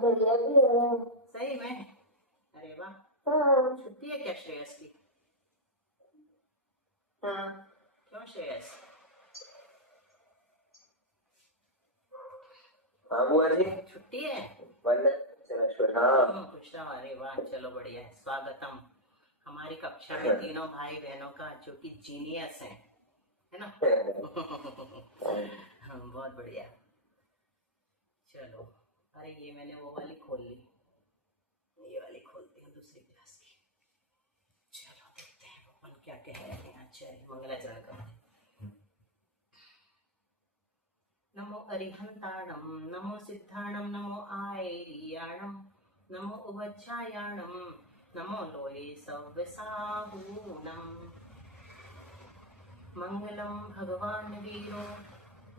बढ़िया भी है। सही में? अरे वाह। हाँ छुट्टी है क्या श्रेयस की? हाँ क्यों श्रेयस? हाँ बुआ जी, छुट्टी है? हाँ पूछता हूँ। अरे वाह, चलो बढ़िया है। स्वागतम हमारी कक्षा में तीनों भाई बहनों का, जो कि जीनियस हैं, है ना? हाँ, बहुत बढ़िया। चलो, अरे ये मैंने वो वाली खोल ली, ये वाली खोलती हूँ दूसरी क्लास की। चलो देखते हैं अपन क्या कह रहे हैं। आचार्य मंगलाचरण का। नमो अरिहंताणं, नमो सिद्धाणं, नमो आयर्याणं, नमो उवच्छायाणं, नमो लोये सव्यसाहूनम्। मंगलं भगवान् वीरो,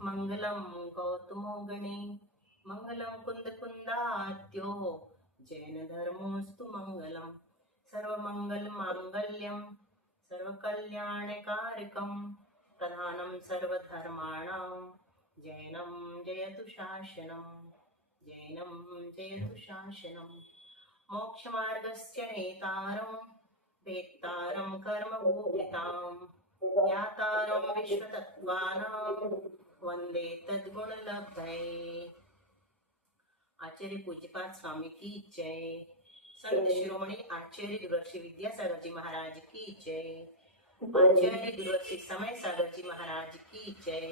मंगलं गौतमो गणे, मंगलं कुन्दकुन्दाद्यो, जैनधर्मोऽस्तु मंगलम्। सर्वमङ्गलमाङ्गल्यं, सर्वकल्याणकारकं, प्रधानं सर्वधर्माणां, जैनं जयतु शासनं, जैनं जयतु शासनं। मोक्षमार्गस्य नेतारं, वेत्तारं कर्मभूभितां, ज्ञातारं विश्वतत्त्वानां, वन्दे तद्गुणलब्धये। आचार्य पूज्यपाद स्वामी की जय। संत शिरोमणि आचार्य गुरुश्री विद्यासागर जी महाराज की जय। आचार्य गुरुश्री समय सागर जी महाराज की जय।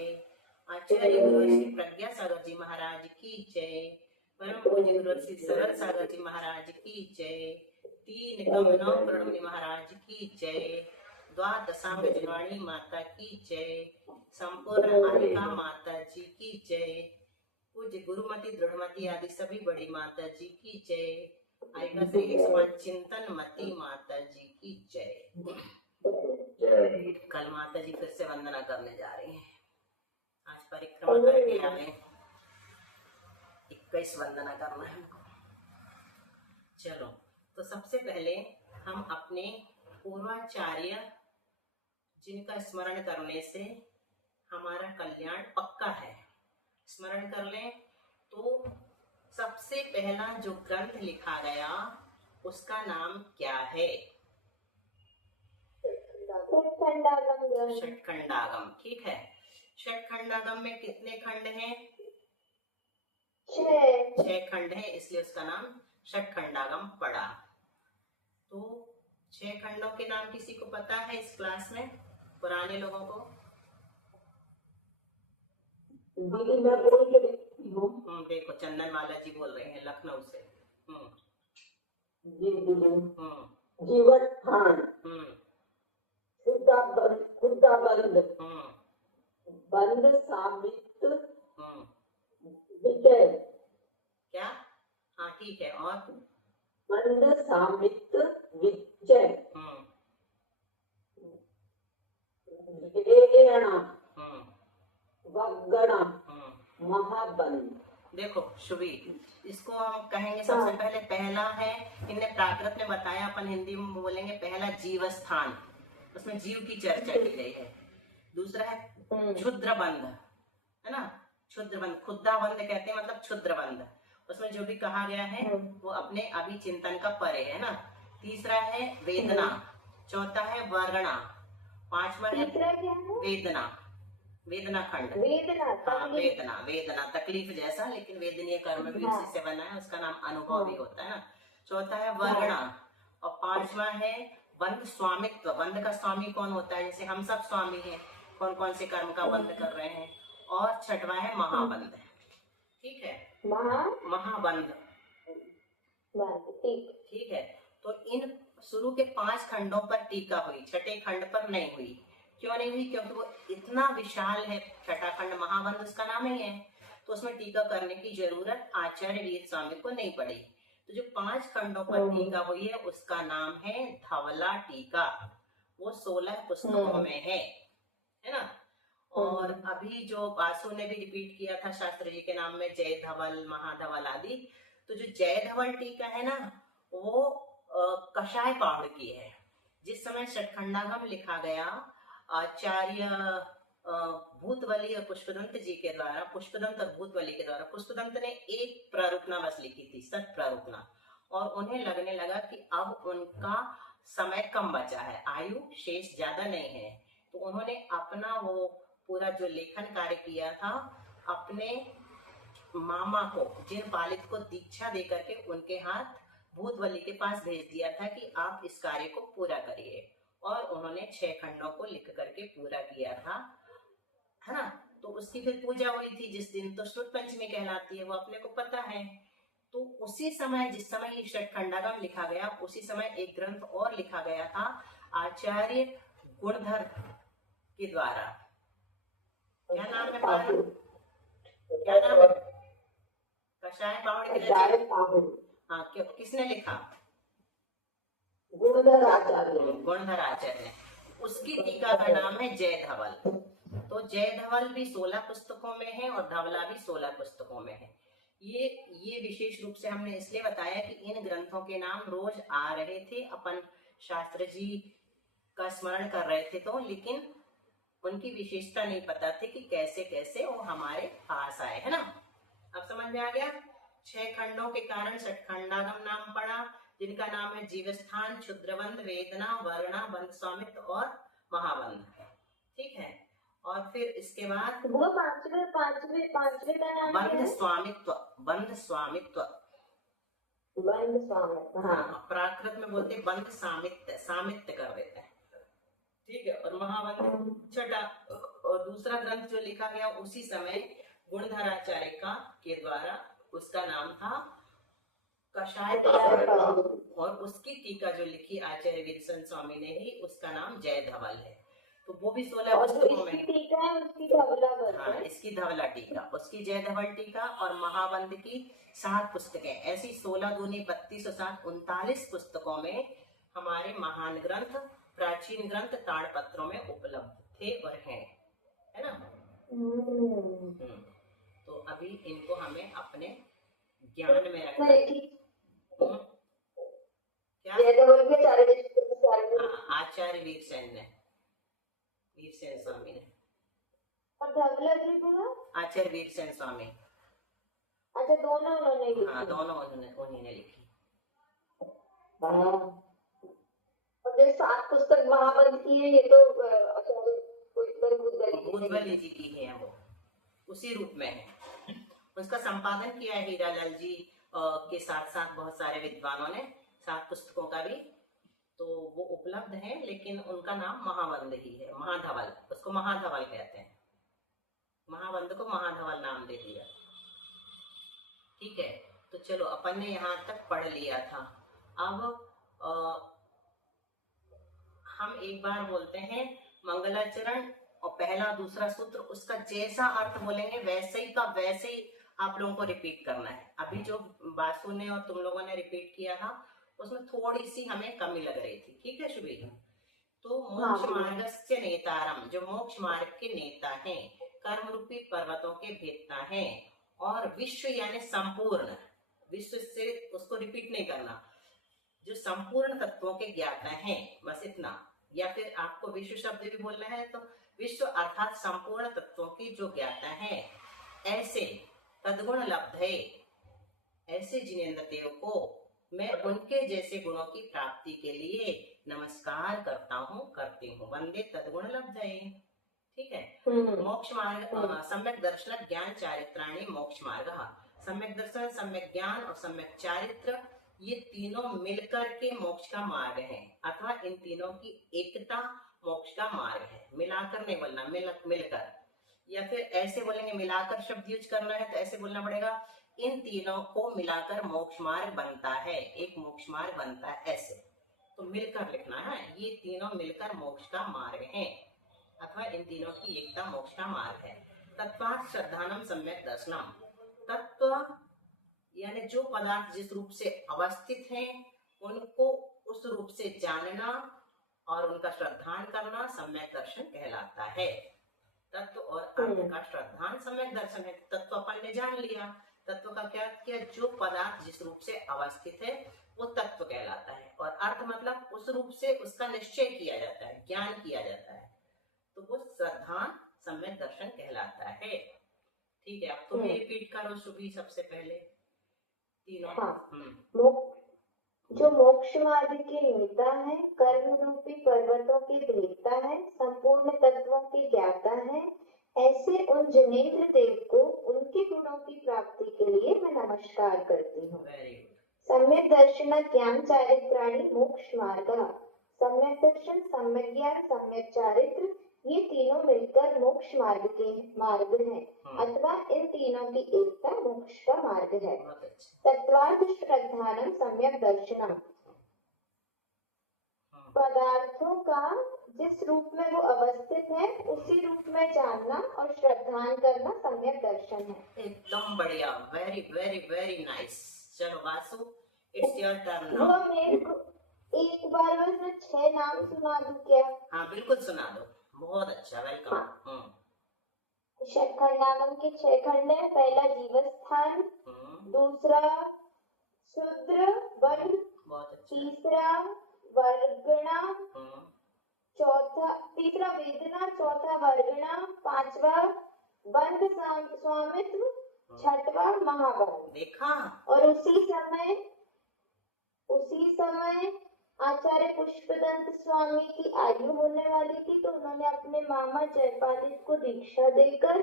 आचार्य गुरुश्री प्रज्ञा सागर जी महाराज की जय। परम पूज्य गुरुश्री सरल सागर जी महाराज की जय। तीन कमनौ प्रणमणि महाराज की जय। द्वादशांग जनवाणी माता की जय। संपूर्ण आलिका माता जी की जय। पूज्य गुरुमती दृढ़मती आदि सभी बड़ी माता जी की जय। आयका श्री 105 चिंतन मती माता जी की जय। कल माता जी फिर से वंदना करने जा रही हैं। आज परिक्रमा करके आए, 21 वंदना करना है हमको। चलो, तो सबसे पहले हम अपने पूर्वाचार्य जिनका स्मरण करने से हमारा कल्याण पक्का है, स्मरण कर लें। तो सबसे पहला जो ग्रंथ लिखा गया उसका नाम क्या है? षट्खंडागम। ठीक है। षट्खंडागम में कितने खंड हैं? 6 खंड हैं, इसलिए उसका नाम षट्खंडागम पड़ा। तो 6 खंडों के नाम किसी को पता है इस क्लास में, पुराने लोगों को? दीदी मैं बोल के देखती हूँ। देखो चंदन वाला जी बोल रहे हैं लखनऊ से। जी दीदी। जीवत्थान, खुदाबंद, बंद साबित, विजय। क्या? हाँ ठीक है। और बंद साबित विजय, वगणा, महाबंद। देखो शुभी, इसको हम कहेंगे सबसे पहले, पहला है, इन्हें प्राकृत में बताया, अपन हिंदी में बोलेंगे पहला जीवस्थान, उसमें जीव की चर्चा की गई है। दूसरा है क्षुद्रबंध, है ना? क्षुद्रबंध, खुद्दाबंध कहते हैं, मतलब क्षुद्रबंध। उसमें जो भी कहा गया है वो अपने अभी चिंतन का परे है ना। तीसरा है वेदना, चौथा है वर्णा, पांचवा है वेदना, वेदना खंड। हाँ, वेदना तकलीफ जैसा, लेकिन वेदनीय कर्म भी उसी से बना है, उसका नाम अनुभव भी होता है ना। चौथा है वर्णा, और पांचवा है बंध स्वामित्व। बंध का स्वामी कौन होता है? जैसे हम सब स्वामी हैं, कौन कौन से कर्म का बंध कर रहे हैं। और छठवा है महाबंध। ठीक है, महाबंध। ठीक है। तो इन शुरू के 5 खंडों पर टीका हुई, छठे खंड पर नहीं हुई। क्यों नहीं हुई? क्योंकि वो इतना विशाल है, छठा खंड महाबंध उसका नाम ही है, तो उसमें टीका करने की जरूरत आचार्य वीर स्वामी को नहीं पड़ी। तो जो 5 खंडों पर टीका हुई है उसका नाम है धवला टीका। वो 16 पुस्तकों में है ना। और अभी जो बासु ने भी रिपीट किया था शास्त्री जी के नाम में, जय धवल, महाधवल आदि। तो जो जय धवल टीका है ना, वो कषाय पावड़ की है। जिस समय षट्खंडागम लिखा गया, आचार्य भूतवली और पुष्पदंत जी के द्वारा, पुष्पदंत और भूतवली के द्वारा, पुष्पदंत ने एक प्रारूपना बस लिखी थी, सत प्रारूपना, और उन्हें लगने लगा कि अब उनका समय कम बचा है, आयु शेष ज्यादा नहीं है, तो उन्होंने अपना वो पूरा जो लेखन कार्य किया था अपने मामा को, जिन पालित को दीक्षा दे करके उनके हाथ भूतवली के पास भेज दिया था कि आप इस कार्य को पूरा करिए, और उन्होंने 6 खंडों को लिख करके पूरा किया था, है ना। तो उसकी फिर पूजा हुई थी जिस दिन, तो श्रुत पंचमी कहलाती है, वो अपने को पता है। तो उसी समय, जिस समय ये षटखंडागम लिखा गया, उसी समय एक ग्रंथ और लिखा गया था आचार्य गुणधर के द्वारा। क्या नाम है पारुल? क्या नाम है? कषाय पावड़ की रचना। हाँ, किसने लिखा? गुणधर आचार्य। गुणधर आचार्य। उसकी टीका का नाम है जय धवल। तो जय धवल भी 16 पुस्तकों में है और धवला भी 16 पुस्तकों में है। ये विशेष रूप से हमने इसलिए बताया कि इन ग्रंथों के नाम रोज आ रहे थे, अपन शास्त्र जी का स्मरण कर रहे थे, तो लेकिन उनकी विशेषता नहीं पता थी कि कैसे कैसे वो हमारे पास आए, है ना। अब समझ में आ गया। 6 खंडों के कारण षटखंडागम नाम पड़ा, जिनका नाम है जीवस्थान, क्षुद्रबंध, वेदना, वर्णा, बंध स्वामित्व और महाबंध। ठीक है। और फिर इसके बाद वो पांचवे का नाम बंध स्वामित्व। बंध स्वामित्व, बंध स्वामित्व। हाँ, प्राकृत में बोलते बंध सामित्य, सामित्य कर देते हैं। ठीक है। और महाबंध छठा। और दूसरा ग्रंथ जो लिखा गया उसी समय गुणधराचार्य का के द्वारा, उसका नाम था कषाय पावड़, और उसकी टीका जो लिखी आचार्य वीरसन स्वामी ने ही, उसका नाम जय धवल है। तो वो भी 16 पुस्तकों में। टीका है उसकी धवला। हाँ, इसकी धवला टीका, उसकी जय धवल टीका, और महाबंध की 7 पुस्तकें। ऐसी 16 दूनी 32 और 7 39 पुस्तकों में हमारे महान ग्रंथ, प्राचीन ग्रंथ ताड़पत्रों में उपलब्ध थे और हैं, है ना। तो अभी इनको हमें अपने ज्ञान में रखना है। क्या? आचार्य वीरसेन स्वामी ने। और धवला जी बोला आचार्य वीरसेन स्वामी। अच्छा, दोनों उन्होंने लिखी। हाँ, दोनों उन्हीं ने लिखी। और जो 7 पुस्तक महाबंध की है, ये तो भूतवली जी की है, वो उसी रूप में है। उसका संपादन किया है हीरालाल जी के साथ साथ बहुत सारे विद्वानों ने, 7 पुस्तकों का भी, तो वो उपलब्ध है, लेकिन उनका नाम महाबंध ही है, महाधवल। उसको महाधवल कहते हैं, महाबंध को महाधवल नाम दे दिया। ठीक है। तो चलो, अपन ने यहाँ तक पढ़ लिया था। अब हम एक बार बोलते हैं मंगलाचरण, और पहला दूसरा सूत्र, उसका जैसा अर्थ बोलेंगे वैसे ही का वैसे ही आप लोगों को रिपीट करना है। अभी जो बासु ने और तुम लोगों ने रिपीट किया था, उसमें थोड़ी सी हमें कमी लग रही थी। ठीक है शुभी? तो मोक्ष मार्गस्य नेतारम, जो मोक्ष मार्ग के नेता हैं, कर्म रूपी पर्वतों के भेदता है, और विश्व यानी संपूर्ण, विश्व से उसको रिपीट नहीं करना, जो संपूर्ण तत्वों के ज्ञाता हैं, बस इतना। या फिर आपको विश्व शब्द भी बोलना है तो विश्व अर्थात संपूर्ण तत्वों की जो ज्ञाता है, ऐसे तद्गुण लब्धे, ऐसे जिनेंद्र देव को मैं उनके जैसे गुणों की प्राप्ति के लिए नमस्कार करता हूँ, करती हूँ। वंदे तद्गुण लब्धे। ठीक है। मोक्ष मार्ग, सम्यक दर्शन ज्ञान चारित्राणि मोक्ष मार्ग। सम्यक दर्शन, सम्यक ज्ञान और सम्यक चारित्र, ये तीनों मिलकर के मोक्ष का मार्ग है, अथवा इन तीनों की एकता मोक्ष का मार्ग है। मिलाकर नहीं बोलना, मिलकर। या फिर ऐसे बोलेंगे, मिलाकर शब्द यूज करना है तो ऐसे बोलना पड़ेगा, इन तीनों को मिलाकर मोक्ष मार्ग बनता है, एक मोक्ष मार्ग बनता है, ऐसे। तो मिलकर लिखना है, ये तीनों मिलकर मोक्ष का मार्ग है, अथवा इन तीनों की एकता मोक्ष का मार्ग है। तत्वात् श्रद्धानम सम्यक दर्शनम, तत्व यानी जो पदार्थ जिस रूप से अवस्थित हैं, उनको उस रूप से जानना और उनका श्रद्धान करना सम्यक दर्शन कहलाता है। तत्व और अर्थ का श्रद्धान सम्यक दर्शन है। तत्व अपन ने जान लिया, तत्व का क्या किया, जो पदार्थ जिस रूप से अवस्थित है वो तत्व कहलाता है, और अर्थ मतलब उस रूप से उसका निश्चय किया जाता है, ज्ञान किया जाता है, तो वो श्रद्धान सम्यक दर्शन कहलाता है। ठीक है, अब तुम रिपीट करो शुभी सबसे पहले तीनों। जो मोक्ष मार्ग के नेता है, कर्म रूपी पर्वतों के भेदता है, संपूर्ण तत्वों के ज्ञाता है, ऐसे उन जिनेंद्र देव को उनके गुणों की प्राप्ति के लिए मैं नमस्कार करती हूँ। सम्यक दर्शन ज्ञान चारित्राणि मोक्ष मार्ग। सम्यक दर्शन, सम्यक ज्ञान, सम्यक चारित्र, ये तीनों मिलकर मोक्ष मार्ग हैं, अथवा इन तीनों की एकता मोक्ष का मार्ग है। तत्वार्थ श्रद्धानम सम्यक दर्शनम, पदार्थों का जिस रूप में वो अवस्थित है उसी रूप में जानना और श्रद्धान करना सम्यक दर्शन है। एकदम बढ़िया, वेरी वेरी वेरी नाइस। चलो वासु, इट्स योर टर्न वो मेरे को एक बार बस मैं 6 नाम सुना दूं क्या? हाँ बिल्कुल सुना दो, बहुत अच्छा, वेलकम। षटखंडागम के 6 खंड है। पहला जीवस्थान, दूसरा शूद्र वर्ण, तीसरा वर्गणा, तीसरा वेदना, चौथा वर्गणा, पांचवा बंध स्वामित्व, छठवा महाबंध। देखा। और उसी समय आचार्य पुष्पदंत स्वामी की आयु होने वाली थी, तो उन्होंने अपने मामा जयपालित को दीक्षा देकर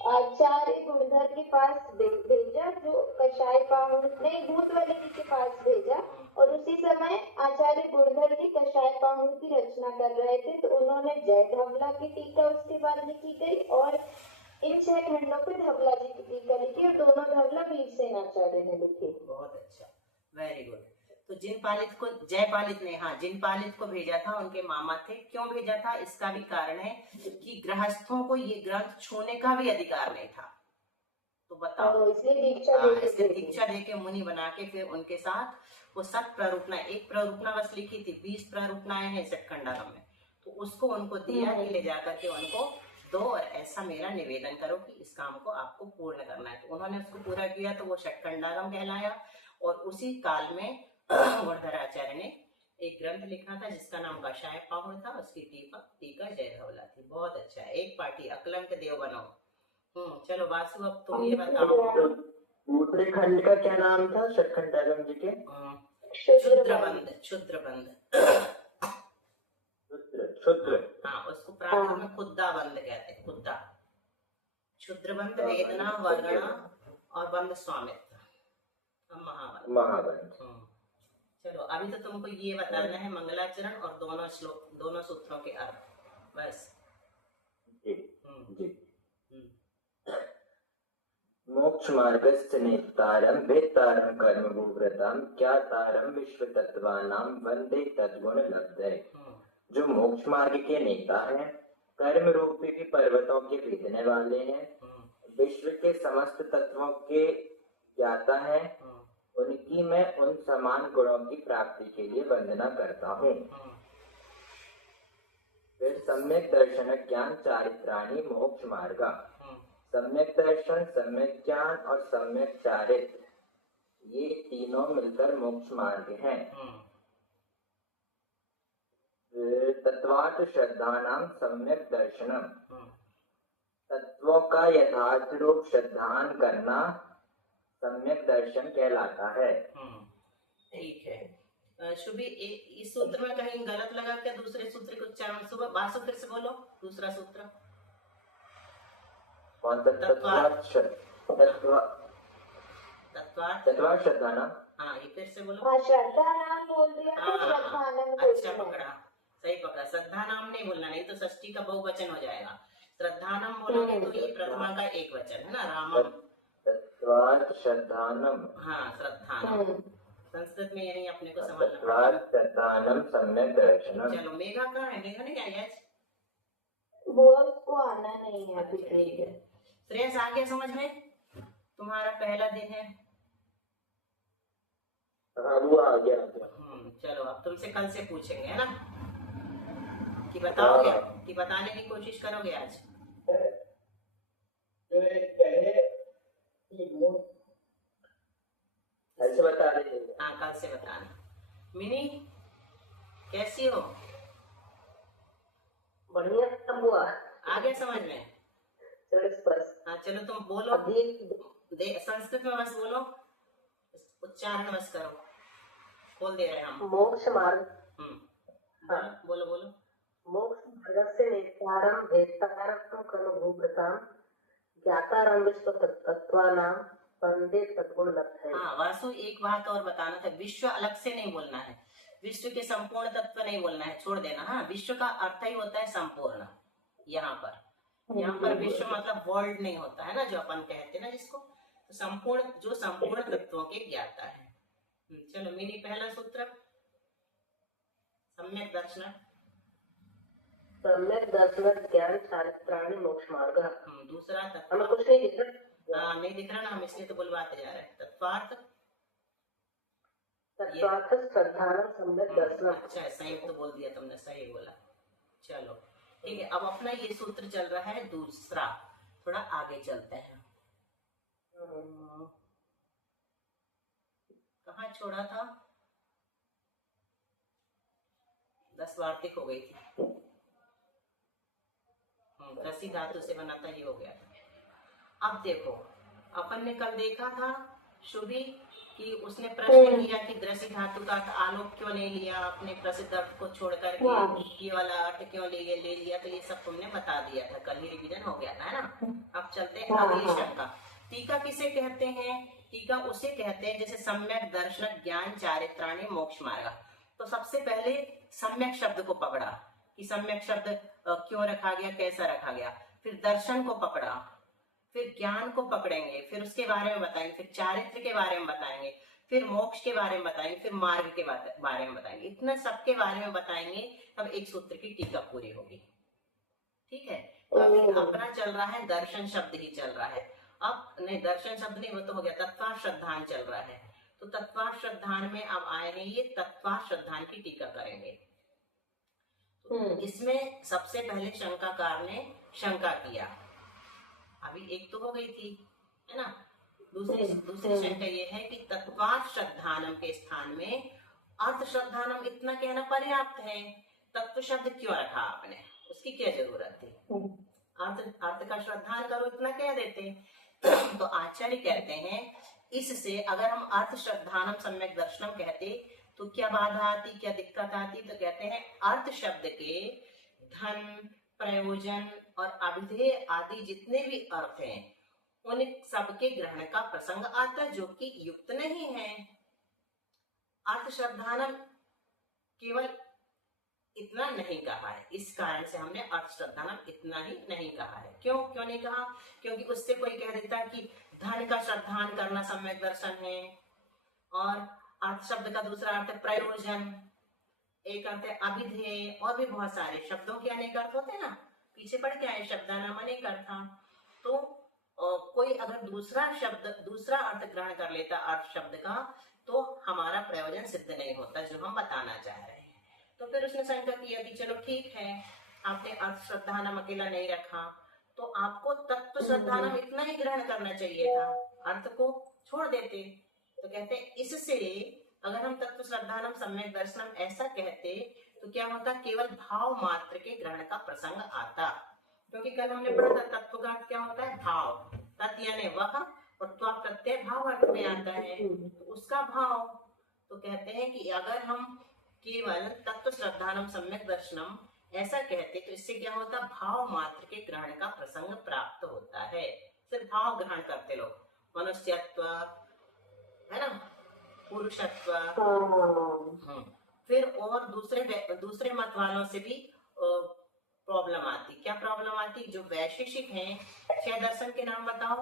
आचार्य गुणधर के पास भेजा, जो कषाय पाहुन नहीं भूतवली जी के पास भेजा। और उसी समय आचार्य गुणधर जी कषाय पाहुन की रचना कर रहे थे, तो उन्होंने जय धवला की टीका उसके बाद लिखी गई और इन 6 खंडों पे धवला जी की टीका लिखी और दोनों धवला वीरसेन आचार्य ने लिखी। बहुत अच्छा, वेरी गुड। तो जिनपालित को जयपालित ने, हाँ जिनपालित को भेजा था, उनके मामा थे। क्यों भेजा था इसका भी कारण है कि गृहस्थों को ये ग्रंथ छूने का भी अधिकार नहीं था। तो बताओ, इसलिए दीक्षा देके मुनि बना के फिर उनके साथ वो 7 प्ररूपना, एक प्ररूपना बस लिखी थी, 20 प्ररूपनाएं हैं षटखंडागम में, तो उसको उनको दिया कि ले जाकर के उनको दो और ऐसा मेरा निवेदन करो कि इस काम को आपको पूर्ण करना है। तो उन्होंने उसको पूरा किया, तो वो षटखंडागम कहलाया। और उसी काल में गुणधराचार्य ने एक ग्रंथ लिखा था जिसका नाम कषाय पाहुन था, उसकी टीका जय धवला थी। बहुत अच्छा है, एक पार्टी अकलंक देव बनो। चलो वासु, अब तुम ये बताओ दूसरे खंड का क्या नाम था षटखंडागम जी के? क्षुद्रबंध। क्षुद्र, हाँ उसको प्राकृत में खुद्दा बंद कहते हैं, खुद्दा। क्षुद्रबंध, वेदना, वर्गणा और बंध स्वामित्व, महाबंध। चलो अभी तो तुमको ये बताना है मंगलाचरण और दोनों सूत्रों के अर्थ, बस। मोक्ष मार्गस्य नेतारं वेत्तारं कर्म भूव्रतां ज्ञातारं विश्व तत्वानां वंदे तद्गुण लब्धये। जो मोक्ष मार्ग के नेता हैं, कर्म रूपी भी पर्वतों के भेदने वाले हैं, विश्व के समस्त तत्वों के ज्ञाता हैं, उनकी मैं उन समान गुणों की प्राप्ति के लिए वंदना करता हूँ। फिर सम्यक दर्शन ज्ञान चारित्राणि मोक्ष मार्ग। सम्यक दर्शन, सम्यक ज्ञान और सम्यक चारित्र, ये तीनों मिलकर मोक्ष मार्ग हैं। तत्वार्थ श्रद्धानाम सम्यक दर्शनम, तत्वों का यथार्थ रूप श्रद्धान करना सम्यक दर्शन कहलाता है। ठीक है शुभी, इस सूत्र में कहीं गलत लगा क्या? दूसरे सूत्र को उच्चारण सुबह वासु फिर से बोलो, दूसरा सूत्र कौन सा? तत्वार्थ श्रद्धानाम। हाँ ये फिर से बोलो। श्रद्धानाम बोल दिया तो श्रद्धानाम। अच्छा पकड़ा, सही पकड़ा। श्रद्धा नाम नहीं बोलना, नहीं तो षष्ठी का बहुवचन हो जाएगा। श्रद्धा नाम बोलोगे तो ये प्रथमा का एक वचन है ना, रामम। तत्वार्थ श्रद्धानम, हाँ श्रद्धानम, संस्कृत में यही अपने को समझना। तत्वार्थ श्रद्धानम सम्यक दर्शनम। चलो मेघा कहाँ है? मेघा नहीं आई आज? वो उसको आना नहीं है। ठीक है, श्रेयस आ गया समझ में? तुम्हारा पहला दिन है। वो आ गया। चलो अब तुमसे कल से पूछेंगे, है ना, कि बताओगे, कि बताने की कोशिश करोगे आज? कल से बता देंगे। हाँ कल से बताना। मिनी कैसी हो? बढ़िया बुआ। आ गया समझ में? हाँ चलो तुम बोलो, संस्कृत में बस बोलो, उच्चारण बस करो, खोल दे रहे हैं हम। मोक्ष मार्ग, बोलो बोलो। मोक्ष मार्गस्य नेतारं भेत्तारं कर्मभूभृतां ज्ञातारं विश्वतत्त्वानां वन्दे तद्गुणलब्धये। हाँ वासु, एक बात और बताना था, विश्व अलग से नहीं बोलना है, विश्व के संपूर्ण तत्व नहीं बोलना है, छोड़ देना। हाँ, विश्व का अर्थ ही होता है संपूर्ण। यहाँ पर विश्व मतलब वर्ल्ड नहीं होता है ना, जो अपन कहते हैं ना जिसको, तो संपूर्ण, जो संपूर्ण तत्वों के ज्ञाता है। चलो मिनी पहला सूत्र, सम्यक दर्शन। सम्यक दर्शन ज्ञान चारित्राणि मोक्ष मार्ग। दूसरा तत्व हमें कुछ नहीं दिख रहा, नहीं दिख रहा ना, हम इसलिए तो बुलवाते जा रहे हैं। तत्वार्थ, तत्वार्थ श्रद्धानम सम्यक दर्शन। अच्छा संयुक्त तो बोल दिया तुमने, सही बोला। चलो ठीक है, अब अपना ये सूत्र चल रहा है दूसरा, थोड़ा आगे चलते हैं। कहाँ छोड़ा था? 10 वार्तिक हो गई थी। कृषि धातु से बना था, ये हो गया था। अब देखो, अपन ने कल देखा था शुभी कि उसने प्रश्न किया कि दृश्य धातु का आलोक क्यों नहीं लिया, अपने प्रसिद्ध अर्थ को छोड़ करके ये वाला अर्थ क्यों ले लिया, तो ये सब तुमने बता दिया था, कल ही रिवीजन हो गया था, है ना। अब चलते हैं अगली शंका। टीका किसे कहते हैं? टीका उसे कहते हैं जैसे सम्यक दर्शन ज्ञान चारित्राणि मोक्ष मार्ग। तो सबसे पहले सम्यक शब्द को पकड़ा कि सम्यक शब्द क्यों रखा गया, कैसा रखा गया, फिर दर्शन को पकड़ा, फिर ज्ञान को पकड़ेंगे, फिर उसके बारे में बताएंगे, फिर चारित्र के बारे में बताएंगे, फिर मोक्ष के बारे में बताएंगे, फिर मार्ग के बारे में बताएंगे। इतना सबके बारे में बताएंगे, तब एक सूत्र की टीका पूरी होगी। ठीक है, तो अभी अपना चल रहा है दर्शन शब्द ही चल रहा है। अब नहीं, दर्शन शब्द नहीं, वो तो हो गया, तत्वा श्रद्धान चल रहा है। तो तत्वा श्रद्धान में अब आए हैं ये, तत्वा श्रद्धान की टीका करेंगे। इसमें सबसे पहले शंकाकार ने शंका किया, अभी एक तो हो गई थी, है ना। दूसरी शंका ये है कि तत्वार्थ श्रद्धानम के स्थान में अर्थ श्रद्धानम इतना कहना पर्याप्त है, तत्व शब्द क्यों रखा आपने, उसकी क्या जरूरत थी? अर्थ का श्रद्धान करो, इतना कह देते। तो आचार्य कहते हैं इससे अगर हम अर्थ श्रद्धानम सम्यक दर्शनम कहते तो क्या बाधा आती, क्या दिक्कत आती? तो कहते हैं अर्थ शब्द के धन, प्रयोजन और अभिधेय आदि जितने भी अर्थ हैं उन सबके ग्रहण का प्रसंग आता जो कि युक्त नहीं है। अर्थ श्रद्धानम केवल इतना नहीं कहा है, इस कारण से हमने अर्थ श्रद्धानम इतना ही नहीं कहा है। क्यों नहीं कहा? क्योंकि उससे कोई कह देता है कि धन का श्रद्धान करना सम्यक दर्शन है, और अर्थ शब्द का दूसरा अर्थ है प्रयोजन, एक अर्थ है अभिधेय, और भी बहुत सारे शब्दों के अनेक अर्थ होते हैं ना, पीछे पढ़ के आए शब्दानाम अनेक अर्थ था। तो कोई अगर दूसरा अर्थ ग्रहण कर लेता अर्थ शब्द का, तो हमारा प्रयोजन सिद्ध नहीं होता जो हम बताना चाह रहे हैं। तो फिर उसने शंका किया कि चलो ठीक है, आपने अर्थ श्रद्धानम अकेला नहीं रखा, तो आपको तत्व श्रद्धानम इतना ही ग्रहण करना चाहिए था, अर्थ को छोड़ देते। तो कहते हैं इससे अगर हम तत्व श्रद्धानम सम्यक दर्शनम ऐसा कहते तो क्या होता, केवल भाव मात्र के ग्रहण का प्रसंग आता। क्योंकि कल हमने पढ़ा था तत्व का अर्थ क्या होता है, भाव, तत् यानी वह, और त्वा प्रत्यय भाव अर्थ में आता है, तो उसका भाव। तो कहते हैं कि अगर हम केवल तत्व श्रद्धानम सम्यक दर्शनम ऐसा कहते तो इससे क्या होता, भाव मात्र के ग्रहण का प्रसंग प्राप्त होता है। सिर्फ भाव ग्रहण करते लोग, मनुष्यत्व, है ना, पुरुषत्व। फिर और दूसरे मत वालों से भी प्रॉब्लम आती। क्या प्रॉब्लम आती? जो वैशेषिक हैं, 6 दर्शन के नाम बताओ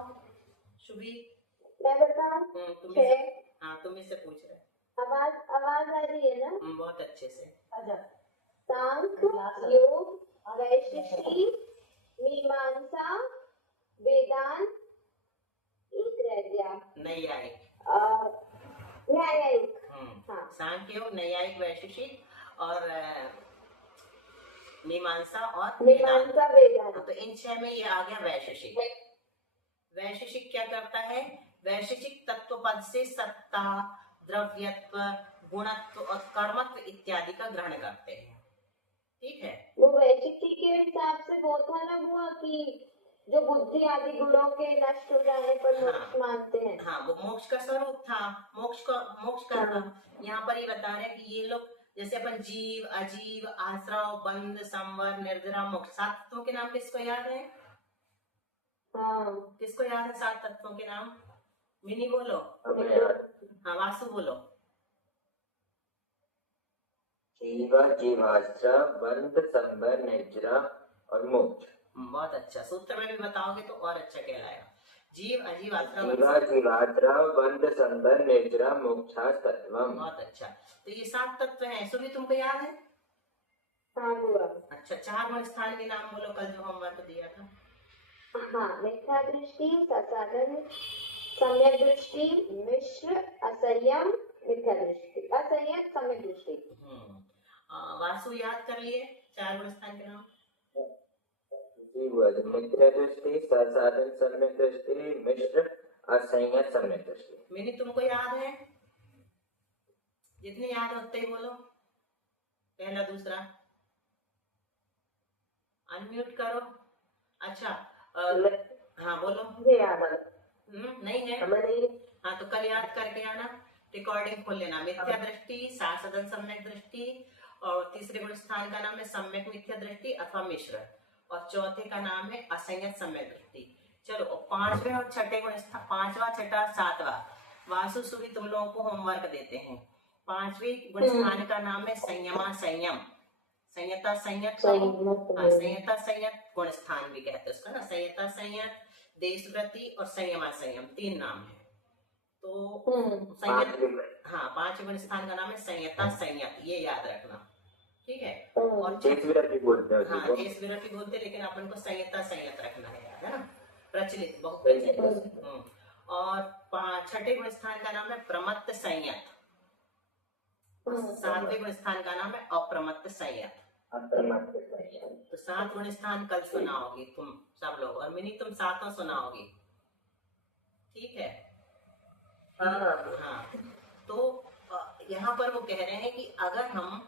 शुभी। मैं बताऊं? तुम्ही से पूछ रहे। आवाज आ रही है ना? बहुत अच्छे से। सांख्य, योग, वैशेषिकी, मीमांसा, वेदांत, एक रह गया नैयायिक। न्यायिक। सांख्य, योग, नैयायिक, वैशेषिक और मीमांसा और वेदांत। तो इन 6 में ये आ गया वैशेषिक। वैशेषिक क्या करता है? वैशेषिक तत्व पद से सत्ता, द्रव्यत्व, गुणत्व और कर्मत्व इत्यादि का ग्रहण करते हैं। ठीक है। वो वैचिकी के हिसाब से वो था ना बुआ कि जो बुद्धि आदि गुणों के नष्ट हो जाने पर मोक्ष मानते हैं। हाँ, वो मोक्ष का स्वरूप था, मोक्ष का था। यहाँ पर ये बता रहे हैं कि ये लोग जैसे अपन जीव, अजीव, आश्रव, बंध, संवर, निर्जरा, मोक्ष, 7 तत्वों के नाम किसको याद है? हाँ, किसको याद है 7 तत्वों के नाम? मिनी बोलो। हाँ, वासु बोलो। जीवा, जीवाश्रव, बंध, संवर, निर्जरा और मोक्ष। बहुत अच्छा, सूत्र में भी बताओगे तो और अच्छा कहलाएगा। जीव, अजीव, आश्रव, जीवा, जीवाश्रव, बंध, संवर, निर्जरा, मोक्षास तत्वम। बहुत अच्छा। तो ये 7 तत्व हैं, सभी तुमको याद है? हाँ बुआ। अच्छा, 4 गुण स्थान के नाम बोलो, कल जो होमवर्क दिया था। हाँ, मिथ्या दृष्टि, ससाधन, सम्यक दृष्टि, मिश्र, असंयम, मिथ्या दृष्टि, असंयम, सम्यक दृष्टि। वासु याद कर लिए 4 गुण स्थान के नाम? मिथ्या दृष्टि, ससाधन, सम्यक दृष्टि, मिश्र, असंयत, सम्यक दृष्टि। मिनी तुमको याद है? जितने याद होते ही बोलो, पहला दूसरा। अनम्यूट करो। अच्छा, हाँ बोलो। नहीं है? हाँ, तो कल याद करके आना, रिकॉर्डिंग खोल लेना। मिथ्या दृष्टि, सासदन सम्यक दृष्टि, और तीसरे गुण स्थान का नाम है सम्यक मिथ्या दृष्टि अथवा मिश्र, और चौथे का नाम है असंयत सम्यक दृष्टि। चलो, और 5वें और छठे गुण स्थान, 5वां, छठा, 7वां वासु सुभी तुम लोगों को होमवर्क देते हैं। 5वें गुण स्थान का नाम है संयमा संयम, संयता संयत, संयता संयत गुण स्थान भी कहते हैं उसका ना, संयता संयत, देशव्रति और संयमा संयम, 3 नाम है। तो संयत, हाँ, 5वें गुण स्थान का नाम है संयता संयत, ये याद रखना, ठीक है। और देश विरति बोलते हैं, हाँ, देश विरति बोलते हैं, लेकिन अपन को संयता संयत रखना है, याद है ना, प्रचलित, बहुत प्रचलित। और छठे गुण स्थान का नाम है प्रमत्त संयत, 7वें गुण स्थान का नाम है अप्रमत्त संयत। तो 7 गुण स्थान कल सुनाओगे तुम सब लोग, और मिनी तुम 7 सुनाओगे, ठीक है। हाँ, तो यहाँ पर वो कह रहे हैं कि अगर हम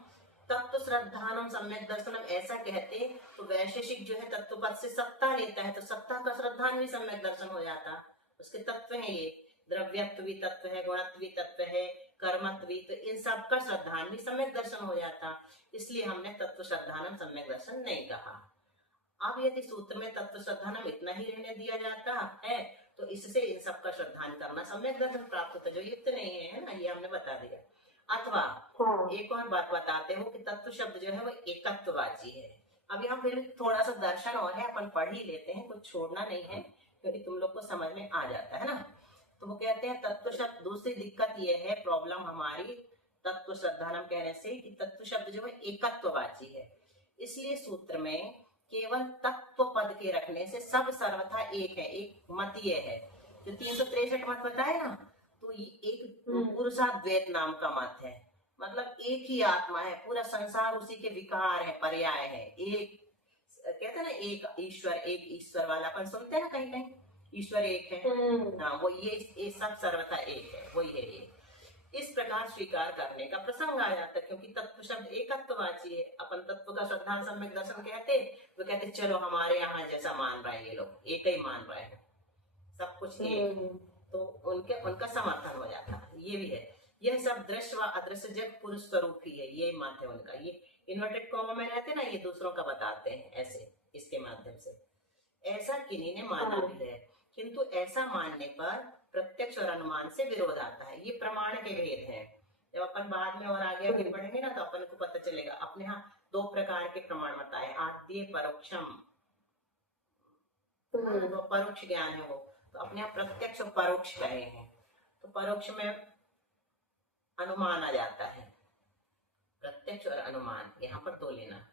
तत्व श्रद्धानम सम्यक दर्शनम ऐसा कहते तो वैशेषिक जो है तत्व पद से सत्ता लेता है, तो सत्ता का श्रद्धान भी सम्यक दर्शन हो जाता। उसके तत्व है ये, द्रव्यत्व भी तत्व है, गुणत्व भी तत्व है, कर्मत्व भी, तो इन सब का श्रद्धान भी सम्यक दर्शन हो जाता। इसलिए हमने तत्व श्रद्धानम सम्यक दर्शन नहीं कहा। अब यदि सूत्र में तत्व श्रद्धानम इतना ही रहने दिया जाता है तो इससे इन सब का श्रद्धान करना सम्यक दर्शन प्राप्त होता, जो युक्त नहीं है ना, ये हमने बता दिया। अथवा एक और बात बताते हो कि तत्व शब्द जो है वो एकत्ववाची है। अब यहाँ फिर थोड़ा सा दर्शन और है, अपन पढ़ ही लेते हैं, कुछ छोड़ना नहीं है, क्योंकि तुम लोग को समझ में आ जाता है ना। तो वो कहते हैं तत्व शब्द, दूसरी दिक्कत ये है, प्रॉब्लम हमारी तत्व श्रद्धानम कहने से, कि तत्व शब्द जो है एकत्ववाची है, इसलिए सूत्र में केवल तत्व पद के रखने से सब सर्वथा एक है, एक मत ये है, जो 363 मत बताए ना, तो ये एक पुरुषाद्वैत नाम का मत है, मतलब एक ही आत्मा है, पूरा संसार उसी के विकार है, पर्याय है। एक कहते हैं ना, एक ईश्वर वाला अपन सुनते हैं ना कहीं कहीं, ईश्वर एक है, हाँ, वो ये सब सर्वथा एक है, वही है ये। इस प्रकार स्वीकार करने का प्रसंग आ जाता है, क्योंकि तत्व शब्द एकत्ववाची है। अपन तत्व का श्रद्धान सम्यक दर्शन कहते, वो कहते चलो हमारे यहाँ जैसा मान रहा है, ये लोग एक ही मान रहे हैं, सब कुछ एक, तो उनका समर्थन हो जाता है। ये भी है, यह सब दृश्य व अदृश्य जग पुरुष स्वरूप ही है, ये मत है उनका। ये इन्वर्टेड कॉमा में रहते ना, ये दूसरों का बताते हैं ऐसे, इसके माध्यम से। ऐसा किन्हीं ने माना भी है, किंतु ऐसा मानने पर प्रत्यक्ष और अनुमान से विरोध आता है। ये प्रमाण के भेद है, जब अपन बाद में और आगे आगे बढ़ेंगे ना, तो अपन को पता चलेगा। अपने यहाँ 2 प्रकार के प्रमाण बताए, आद्य परोक्षम, तो परोक्ष ज्ञान है वो, तो अपने यहाँ प्रत्यक्ष और परोक्ष कहे हैं। तो परोक्ष में अनुमान आ जाता है, प्रत्यक्ष और अनुमान, यहाँ पर 2 लेना।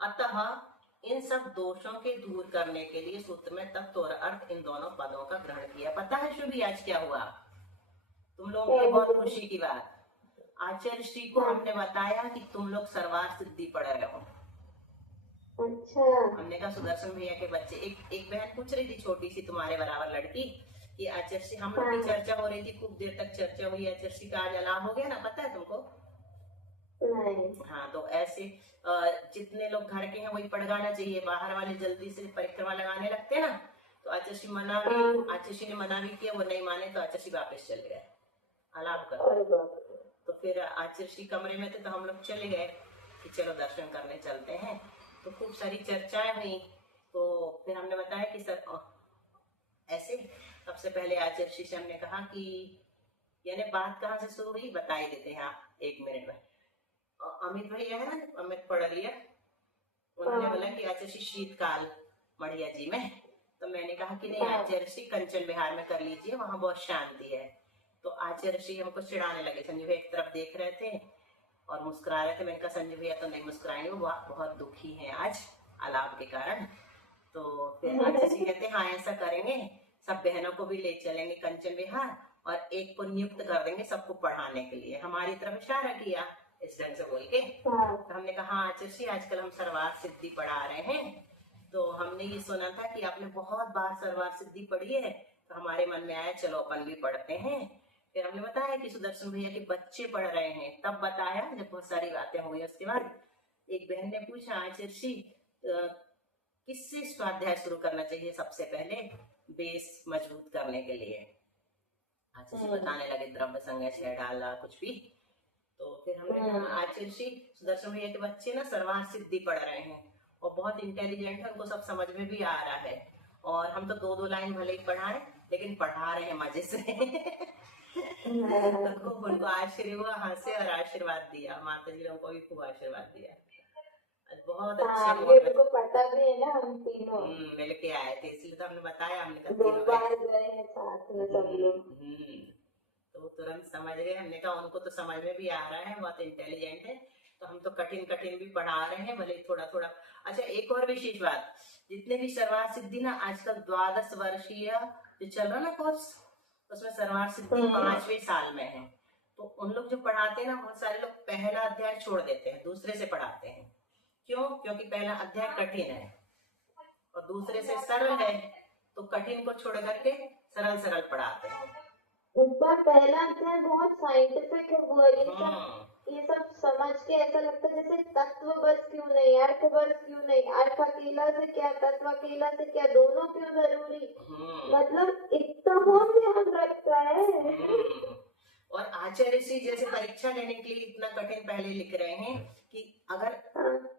अतः इन सब दोषों के दूर करने के लिए सूत्र में तत्व और अर्थ इन दोनों पदों का ग्रहण किया। पता है शुभी आज क्या हुआ? तुम लोगों की बहुत खुशी की बात, आचार्य श्री को हमने बताया कि तुम लोग सर्वार्थ सिद्धि पढ़ रहे हो। अच्छा। हमने कहा सुदर्शन भैया के बच्चे, एक बहन पूछ रही थी, छोटी सी तुम्हारे बराबर लड़की, कि आचार्य श्री, हम लोग की चर्चा हो रही थी, खूब देर तक चर्चा हुई, आचार्य श्री का आज अलाव हो गया ना, पता है तुमको? नहीं। हाँ, तो ऐसे जितने लोग घर के हैं वही पढ़ाना चाहिए, बाहर वाले जल्दी से परिक्रमा लगाने लगते हैं ना, तो आचार्य ने मना भी किया, वो नहीं माने तो आचार्य वापस चले गए आलाप कर। तो फिर आचार्य कमरे में थे तो हम लोग चले गए कि चलो दर्शन करने चलते हैं। तो खूब सारी चर्चाएं हुई, तो फिर हमने बताया कि सर ऐसे सबसे पहले आचार्य से हमने कहा कि यानी बात कहाँ से शुरू हुई बता ही देते हैं आप 1 मिनट में। अमित भैया है ना, अमित पढ़ लिया, उन्होंने बोला कि आचार्य शीतकाल मढ़िया जी में। तो मैंने कहा कि नहीं आचार्य कंचन विहार में कर लीजिए, वहां बहुत शांति है। तो आचार्य हमको चिढ़ाने लगे, संजय भैया एक तरफ देख रहे थे और मुस्कुरा रहे थे। मैंने कहा संजय भैया तो नहीं मुस्कुराएंगे, वो बहुत दुखी हैं आज आलाप के कारण। तो फिर आचार्य कहते हाँ ऐसा करेंगे, सब बहनों को भी ले चलेंगे कंचन विहार और एक को नियुक्त कर देंगे सबको पढ़ाने के लिए। हमारी तरफ इशारा किया इस ढंग से बोल के। तो हमने कहा आचार्य आजकल हम सर्वार्थ सिद्धि पढ़ा रहे हैं, तो हमने ये सुना था कि आपने बहुत बार सर्वार्थ सिद्धि पढ़ी है, तो हमारे मन में आया चलो अपन भी पढ़ते हैं। फिर हमने बताया कि सुदर्शन भैया के बच्चे पढ़ रहे हैं, तब बताया जब बहुत सारी बातें हो गई। उसके बाद एक बहन ने पूछा आचार्य किससे स्वाध्याय शुरू करना चाहिए सबसे पहले बेस मजबूत करने के लिए। आचार्य बताने लगे द्रव्य संज्ञा छह डाला कुछ भी। तो फिर हमने कहा आचार्य सुदर्शन भैया के बच्चे ना सर्वार्थ सिद्धि पढ़ रहे हैं और बहुत इंटेलिजेंट है, उनको सब समझ में भी आ रहा है, और हम तो 2-2 लाइन भले ही पढ़ाए लेकिन पढ़ा रहे हैं मजे से। तो खूब उनको आश्चर्य हुआ, हंसे और आशीर्वाद दिया, माता जी लोगों को भी खूब आशीर्वाद दिया। बहुत अच्छे को पता भी है ना, हम तीनों मिल के आए थे, इसलिए तो हमने बताया, हमने कहा 2 बार गए हैं साथ में सब लोग। तो तुरंत समझ गए। हमने कहा उनको तो समझ में भी आ रहा है, बहुत इंटेलिजेंट है, तो हम तो कठिन कठिन भी पढ़ा रहे हैं भले थोड़ा थोड़ा। अच्छा एक और विशेष बात, जितने भी सर्वार्थ सिद्धि ना आजकल 12 वर्षीय जो चल रहा ना कोर्स, उसमें सर्वार्थ सिद्धि 5वें साल में है। तो उन लोग जो पढ़ाते हैं ना, बहुत सारे लोग पहला अध्याय छोड़ देते हैं, दूसरे से पढ़ाते हैं। क्यों? क्योंकि पहला अध्याय कठिन है और दूसरे से सरल है, तो कठिन को छोड़ करके सरल सरल पढ़ाते हैं। ऊपर पहला अध्याय बहुत साइंटिफिक है, वो ये सब समझ के ऐसा लगता है जैसे तत्व बस क्यों नहीं, अर्थ बस क्यों नहीं, अर्थ अकेला से क्या, तत्व अकेला से क्या, दोनों क्यों जरूरी, मतलब इतना बहुत ध्यान रखता है। और आचार्य जी जैसे परीक्षा लेने के लिए इतना कठिन पहले लिख रहे हैं कि अगर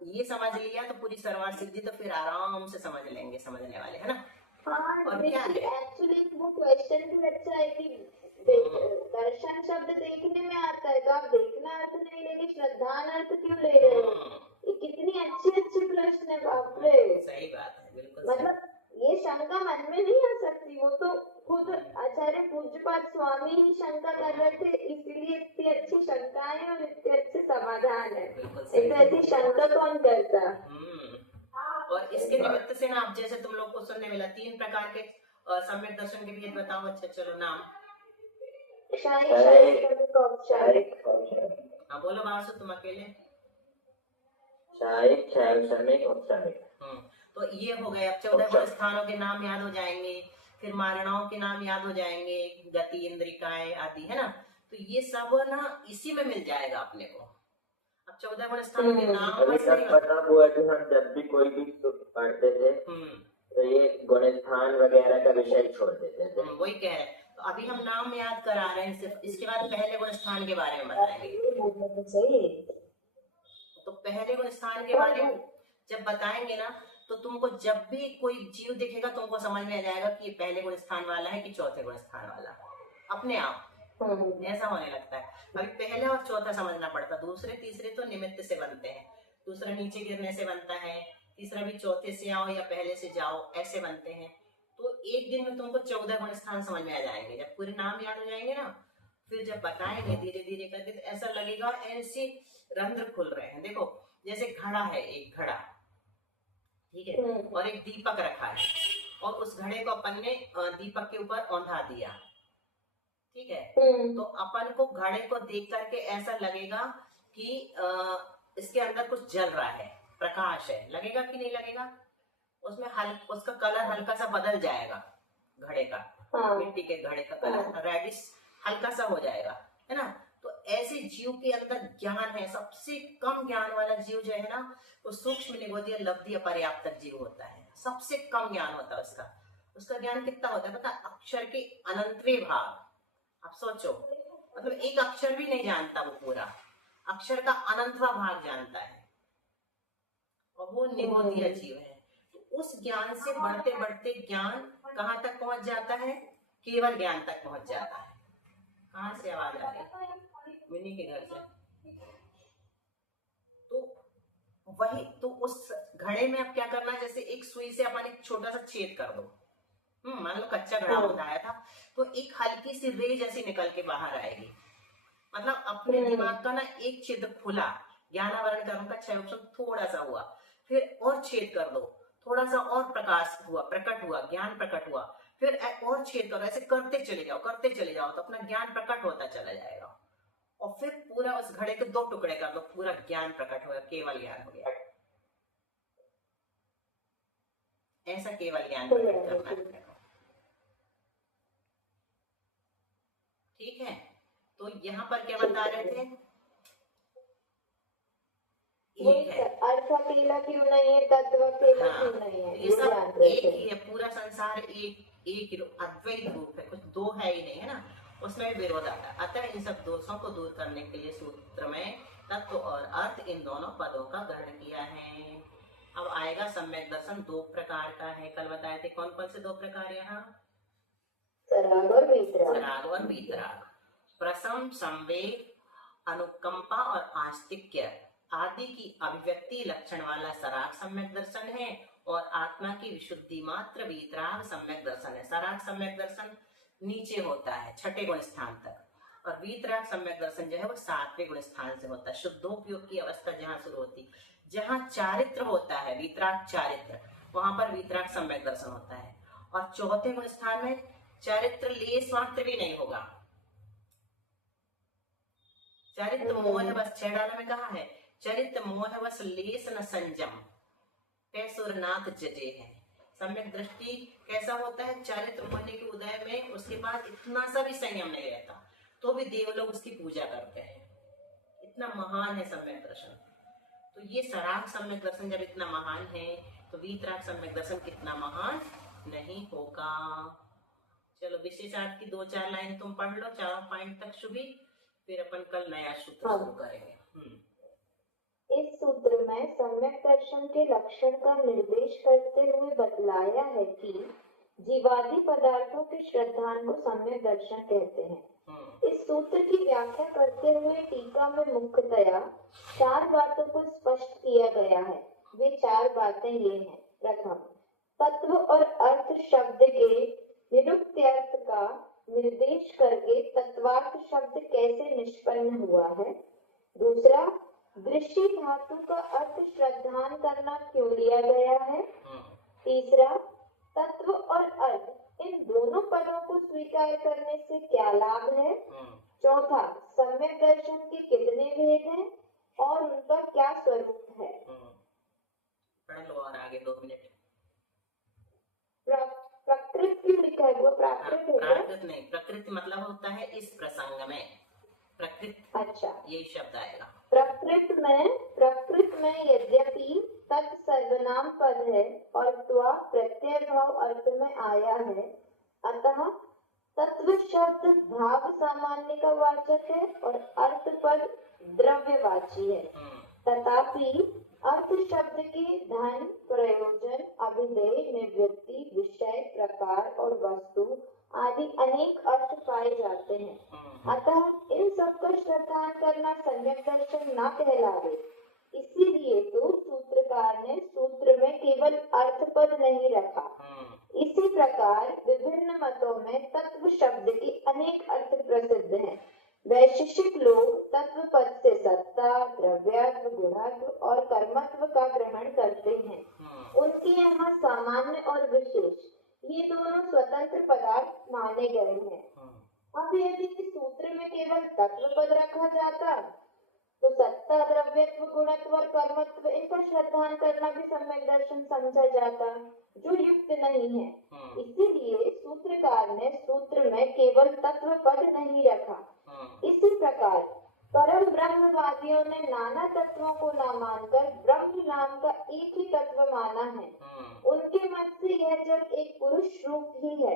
ये समझ लिया तो पूरी सर्वार्थ सिद्धि तो फिर आराम से समझ लेंगे समझने वाले, है ना। और क्या है एक्चुअली वो क्वेश्चन भी अच्छा है कि दर्शन शब्द देखने में आता है, तो आप देखना अर्थ नहीं लेके श्रद्धान अर्थ क्यों ले रहे हो। ये कितनी अच्छी प्रश्न है, बाप रे। सही बात है, बिल्कुल। मतलब ये शंका मन में नहीं आ सकती, वो तो खुद आचार्य पूज्यपाद स्वामी ही शंका कर रहे थे, इसलिए इतनी अच्छी शंकाएं और इतने अच्छे समाधान है। इतनी अच्छी शंका कौन करता। और इसके निमित्त से ना आप जैसे तुम लोग को सुनने मिला 3 प्रकार के सम्यक दर्शन के भेद बताओ। अच्छा चलो नाम। हाँ बोलो बासु, तुम अकेले। तो ये हो गए। अब 14 गुण स्थानों के नाम याद हो जाएंगे, फिर मारणाओं के नाम याद हो जाएंगे, गति इंद्रिकाएं आदि, है ना। तो ये सब ना इसी में मिल जाएगा अपने को। अब 14 गुण स्थानों के नाम पता हुआ कि हम जब भी कोई भी पढ़ते थे तो ये गुण स्थान वगैरह का विषय छोड़ देते थे। वही कह रहे। तो अभी हम नाम याद करा रहे हैं सिर्फ, इसके बाद पहले गुण स्थान के बारे में बताएंगे। तो पहले गुण स्थान के बारे में जब बताएंगे ना, तो तुमको जब भी कोई जीव दिखेगा तुमको समझ में आ जाएगा कि ये पहले गुण स्थान वाला है कि चौथे गुण स्थान वाला, अपने आप ऐसा होने लगता है। अभी पहला और चौथा समझना पड़ता, दूसरे तीसरे तो निमित्त से बनते हैं। दूसरा नीचे गिरने से बनता है, तीसरा भी चौथे से आओ या पहले से जाओ ऐसे बनते हैं। तो एक दिन में तुमको 14 गुण स्थान समझ में आ जाएंगे। जब पूरे नाम याद हो जाएंगे ना, फिर जब बताएंगे धीरे धीरे करके, तो ऐसा लगेगा ऐसे रंध्र खुल रहे हैं। देखो जैसे घड़ा है, एक घड़ा, ठीक है, और एक दीपक रखा है, और उस घड़े को अपन ने दीपक के ऊपर औंधा दिया, ठीक है। तो अपन को घड़े को देख करके ऐसा लगेगा कि इसके अंदर कुछ जल रहा है, प्रकाश है, लगेगा कि नहीं लगेगा। उसमें उसका कलर हल्का सा बदल जाएगा, घड़े का, मिट्टी के घड़े का कलर रेडिश हल्का सा हो जाएगा, है ना। तो ऐसे जीव के अंदर ज्ञान है। सबसे कम ज्ञान वाला जीव जो है ना, वो सूक्ष्म निगोदीय लब्धि अपर्याप्त जीव होता है। सबसे कम ज्ञान होता है उसका ज्ञान कितना होता है पता? अक्षर के अनंतवें भाग। आप सोचो, मतलब एक अक्षर भी नहीं जानता वो, पूरा अक्षर का अनंतवा भाग जानता है, और वो निगोदीय जीव है। तो उस ज्ञान से बढ़ते बढ़ते ज्ञान कहाँ तक पहुंच जाता है? केवल ज्ञान तक पहुंच जाता है। कहाँ से आवाज आ रही है? मिनी के घर से। तो वही तो उस घड़े में अब क्या करना है, जैसे एक सुई से अपन एक छोटा सा छेद कर दो। मान लो कच्चा घड़ा बनाया था, तो एक हल्की सी रे जैसी निकल के बाहर आएगी। मतलब अपने दिमाग का ना एक छिद्र खुला, ज्ञानावरण कर्म का 6 ऑप्शन थोड़ा सा हुआ, फिर और छेद कर दो, थोड़ा सा और प्रकाश हुआ, प्रकट हुआ, ज्ञान प्रकट हुआ, फिर और छेद करो, ऐसे करते चले जाओ तो अपना ज्ञान प्रकट होता चला जाएगा। और फिर पूरा उस घड़े के 2 टुकड़े कर दो, पूरा ज्ञान प्रकट हो गया, केवल ज्ञान हो गया। ऐसा केवल ज्ञान प्रकट करना है। ठीक है, तो यहाँ पर क्या बता रहे थे? अर्थ अकेला क्यों नहीं है, तत्व अकेला क्यों नहीं है, ये सब एक ही है। पूरा संसार एक अद्वैत रूप है, कुछ दो है ही नहीं, है ना, उसमें भी विरोध आता है। अतः इन सब दोषों को दूर करने के लिए सूत्र में तत्व और अर्थ इन दोनों पदों का ग्रहण किया है। अब आएगा सम्यक दर्शन। 2 प्रकार का है, कल बताए थे। कौन कौन से 2 प्रकार? यहाँ सराग और वीतराग। प्रसम, संवेग, अनुकंपा और आस्तिक्य आदि की अभिव्यक्ति लक्षण वाला सराग सम्यक दर्शन है, और आत्मा की विशुद्धि मात्र वीतराग सम्यक दर्शन है। सराग सम्यक दर्शन नीचे होता है 6ठे गुण स्थान तक, और वीतराग सम्यक दर्शन जो है वो 7वें गुण स्थान से होता है। शुद्धोपयोग की अवस्था जहाँ शुरू होती, जहाँ चारित्र होता है, वीतराग चारित्र, वहां पर वीतराग सम्यक दर्शन होता है। और 4थे गुण स्थान में चारित्र लेस मात्र भी नहीं होगा। चरित्र मोह बस 6 डाला में कहा है, चरित्र मोह बस लेस न संजम सुरनाथ जजे है। सम्यक दृष्टि कैसा होता है? चारित्र होने के उदय में उसके बाद इतना सा भी संयम नहीं रहता, तो भी देवलोग उसकी पूजा करते हैं। इतना महान है सम्यक दर्शन। तो ये सराग सम्यक दर्शन जब इतना महान है, तो वीतराग सम्यक दर्शन कितना महान नहीं होगा। चलो विशेषार्थ की 2-4 लाइन तुम पढ़ लो, 4 पॉइंट तक शुभी, फिर अपन कल नया सूत्र शुरू करेंगे। इस सूत्र में सम्यक दर्शन के लक्षण का निर्देश करते हुए बतलाया है कि जीवादि पदार्थों के श्रद्धान को सम्यक दर्शन कहते हैं। इस सूत्र की व्याख्या करते हुए टीका में मुख्यतया 4 बातों को स्पष्ट किया गया है। वे 4 बातें ये हैं। प्रथम, तत्व और अर्थ शब्द के निरुक्त्यर्थ का निर्देश करके तत्वार्थ शब्द कैसे निष्पन्न हुआ है। दूसरा, दृष्टि धातु का अर्थ श्रद्धान करना क्यों लिया गया है। तीसरा, तत्व और अर्थ इन दोनों पदों को स्वीकार करने से क्या लाभ है। चौथा, सम्यक दर्शन के कितने भेद हैं और उनका क्या स्वरूप है। पढ़ लो और आगे 2 मिनट। प्रकृति क्यों लिखा है? वो प्राकृत है। प्राकृत नहीं, प्रकृति मतलब होता है इस प्रसंग में प्रकृति। अच्छा, यही शब्द आएगा। प्रकृत में यद्यपि तत् सर्वनाम पद है और त्वा प्रत्यय भाव अर्थ में आया है, अतः तत्व शब्द भाव सामान्य का वाचक है और अर्थ पद द्रव्यवाची है। तथापि अर्थ शब्द के धन, प्रयोजन, अभिधेय, निवृत्ति, विषय, प्रकार और वस्तु आदि अनेक अर्थ पाए जाते हैं। अतः इन सबका श्रद्धान करना सम्यक दर्शन न कहलावे। इसीलिए तो सूत्रकार ने सूत्र में केवल अर्थ पद नहीं रखा। इसी प्रकार विभिन्न मतों में तत्व शब्द के अनेक अर्थ प्रसिद्ध हैं। वैशेषिक लोग तत्व पद से सत्ता, द्रव्यत्व, गुणत्व और कर्मत्व का ग्रहण करते हैं। उनके यहाँ सामान्य और विशेष ये दोनों स्वतंत्र पदार्थ माने गए हैं। अब यदि सूत्र में केवल तत्व पद रखा जाता तो सत्ता, द्रव्यत्व, गुणत्व और कर्मत्व इनका श्रद्धान करना भी सम्यक दर्शन समझा जाता, जो युक्त नहीं है। इसीलिए सूत्रकार ने सूत्र में केवल तत्व पद नहीं रखा। इसी प्रकार परम ब्रह्मवादियों ने नाना तत्वों को न मानकर ब्रह्म नाम का एक ही तत्व माना है। उनके मत से यह जग एक पुरुष रूप ही है।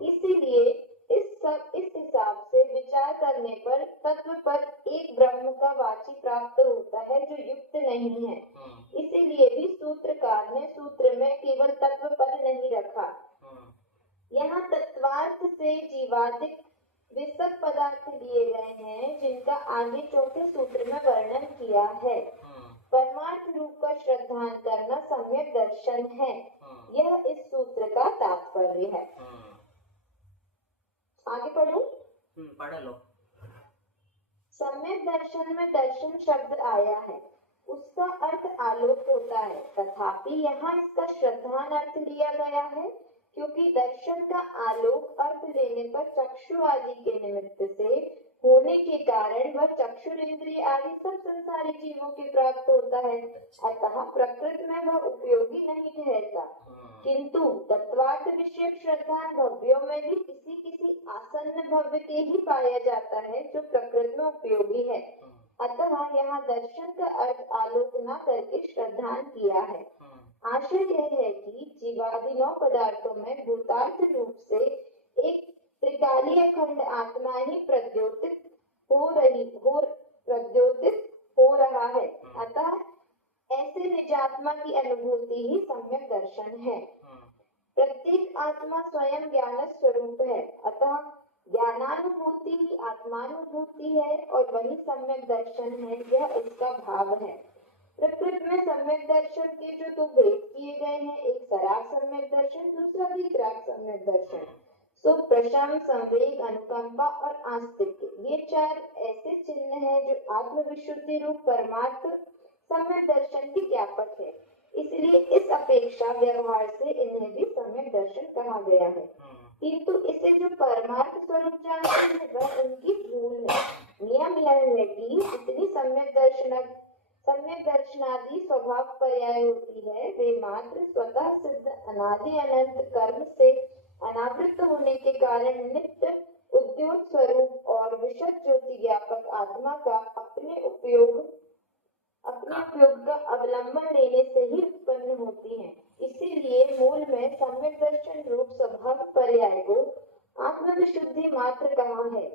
इसीलिए इस हिसाब से विचार करने पर तत्व पर एक ब्रह्म का वाची प्राप्त होता है जो युक्त नहीं है। इसीलिए भी सूत्रकार ने सूत्र में केवल तत्व पद नहीं रखा। यहाँ तत्वार्थ से जीवादिक वे सब पदार्थ लिए गए हैं जिनका आगे चौथे सूत्र में वर्णन किया है। परमार्थ रूप का श्रद्धान करना सम्यक दर्शन है। यह इस सूत्र का तात्पर्य है। आगे पढ़ो। पढ़ लो। सम्यक दर्शन में दर्शन शब्द आया है, उसका अर्थ आलोक होता है। तथापि यहाँ इसका श्रद्धान अर्थ लिया गया है क्योंकि दर्शन का आलोक अर्थ लेने पर चक्षु आदि के निमित्त से होने के कारण वह चक्षुरेंद्रिय आदि सब संसारी जीवों के प्राप्त होता है। अतः प्रकृति में वह उपयोगी नहीं ठहरता। किंतु तत्वार्थ विषयक श्रद्धान भव्यों में भी किसी आसन्न भव्य के ही पाया जाता है जो प्रकृति में उपयोगी है। अतः यहाँ दर्शन का अर्थ आलोक न करके श्रद्धान किया है। आशय यह है कि जीवादि 9 पदार्थों में भूतार्थ रूप से एक त्रिकालीय अखंड आत्मा ही प्रद्योतित हो रहा है। अतः ऐसे निजात्मा की अनुभूति ही सम्यक दर्शन है। प्रत्येक आत्मा स्वयं ज्ञान स्वरूप है। अतः ज्ञानानुभूति ही आत्मानुभूति है और वही सम्यक दर्शन है। यह इसका भाव है। प्रकृति में सम्यक दर्शन के जो 2 भेद किए गए हैं, एक सराग सम्यक दर्शन, दूसरा वितराग सम्यक दर्शन। सो प्रशम, संवेग, अनुकंपा और आस्तिक्य, ये 4 ऐसे चिन्ह हैं जो आत्मविशुद्धि रूप परमार्थ सम्यक दर्शन के ज्ञापक है। इसलिए इस अपेक्षा व्यवहार से इन्हें भी सम्यक दर्शन कहा गया है। किंतु इसे जो परमार्थ स्वरूप जानते हैं वह उनकी भूल है। नियम यह है कि जितनी सम्यक दर्शनादि स्वभाव पर्याय होती है वे मात्र स्वतः सिद्ध अनादि अनंत कर्म से अनावृत होने के कारण नित्य उद्योग स्वरूप और विशद ज्योति ज्ञापक आत्मा का अपने उपयोग का अवलंबन लेने से ही उत्पन्न होती है। इसीलिए मूल में सम्यक दर्शन रूप स्वभाव पर्याय को आत्मविशुद्धि मात्र कहा है,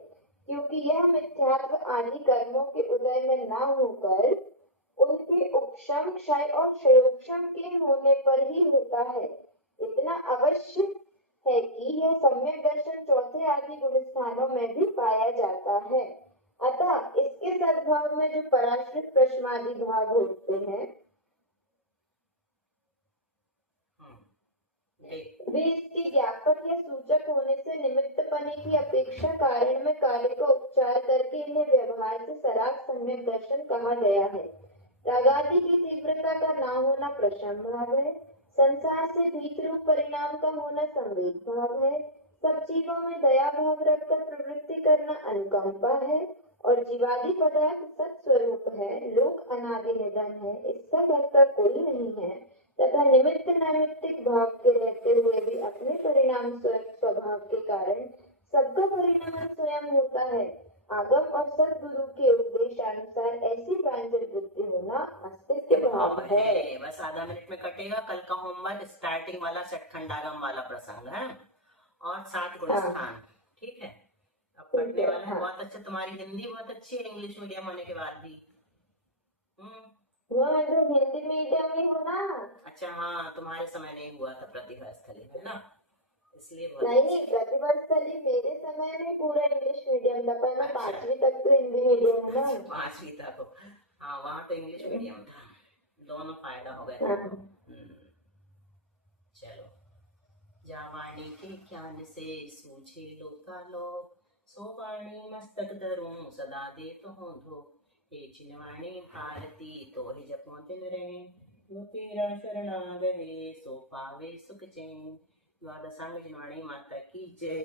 क्योंकि यह मिथ्यात्व आदि कर्मों के उदय में न होकर उनके उपशम, क्षय और क्षयोक्षम के होने पर ही होता है। इतना अवश्य है कि यह सम्यक दर्शन चौथे आदि गुण स्थानों में भी पाया जाता है। अतः इसके सद्भाव में जो पराश्रित प्रश्नादि भाव होते हैं वे इसके ज्ञापक या सूचक होने से निमित्त पने की अपेक्षा कारण में कार्य का उपचार करके इन्हें व्यवहार से सराग सम्यक दर्शन कहा गया है। रागादि की तीव्रता का ना होना प्रशम भाव है। संसार से भीत रूप परिणाम का होना संवेग भाव है। सब जीवों में दया भाव रखकर प्रवृत्ति करना अनुकंपा है और जीवादि पदार्थ सत्स्वरूप है। लोक अनादि निधन है, इसका करता कोई नहीं है तथा निमित्त नैमित्तिक भाव के रहते हुए भी अपने परिणाम स्वभाव के कारण सबका परिणाम स्वयं होता है। आगम और सद्गुरु के उपदेशानुसार ऐसी प्रांजल बुद्धि होना अस्तित्व भाव है। बस आधा मिनट में कटेगा। कल का होमवर्क स्टार्टिंग वाला सटखंडागम वाला प्रसंग है और 7 गुण स्थान। ठीक है, अब पढ़ने वाला है। बहुत अच्छा, तुम्हारी हिंदी बहुत अच्छी है इंग्लिश मीडियम होने के बाद भी। हिंदी मीडियम ही हो ना। अच्छा हाँ, तुम्हारे समय नहीं हुआ था प्रतिभा स्थली है ना, इसलिए नहीं, प्रतिभा स्थली मेरे समय में पूरा इंग्लिश मीडियम था, पर 5वीं तक तो हिंदी मीडियम है ना। 5वीं तक, हाँ वहाँ तो इंग्लिश मीडियम था। दोनों फायदा हो गया। चलो, जावाणी के ज्ञान से सूझे लोकालोक, सो वाणी मस्तक धरूं सदा दे तो हो धो। हे चिन्वाणी भारती तो ही जपो दिन रहे, वो तेरा शरणागहे सो पावे सुख चैन। द्वादशांग चिन्वाणी माता की जय।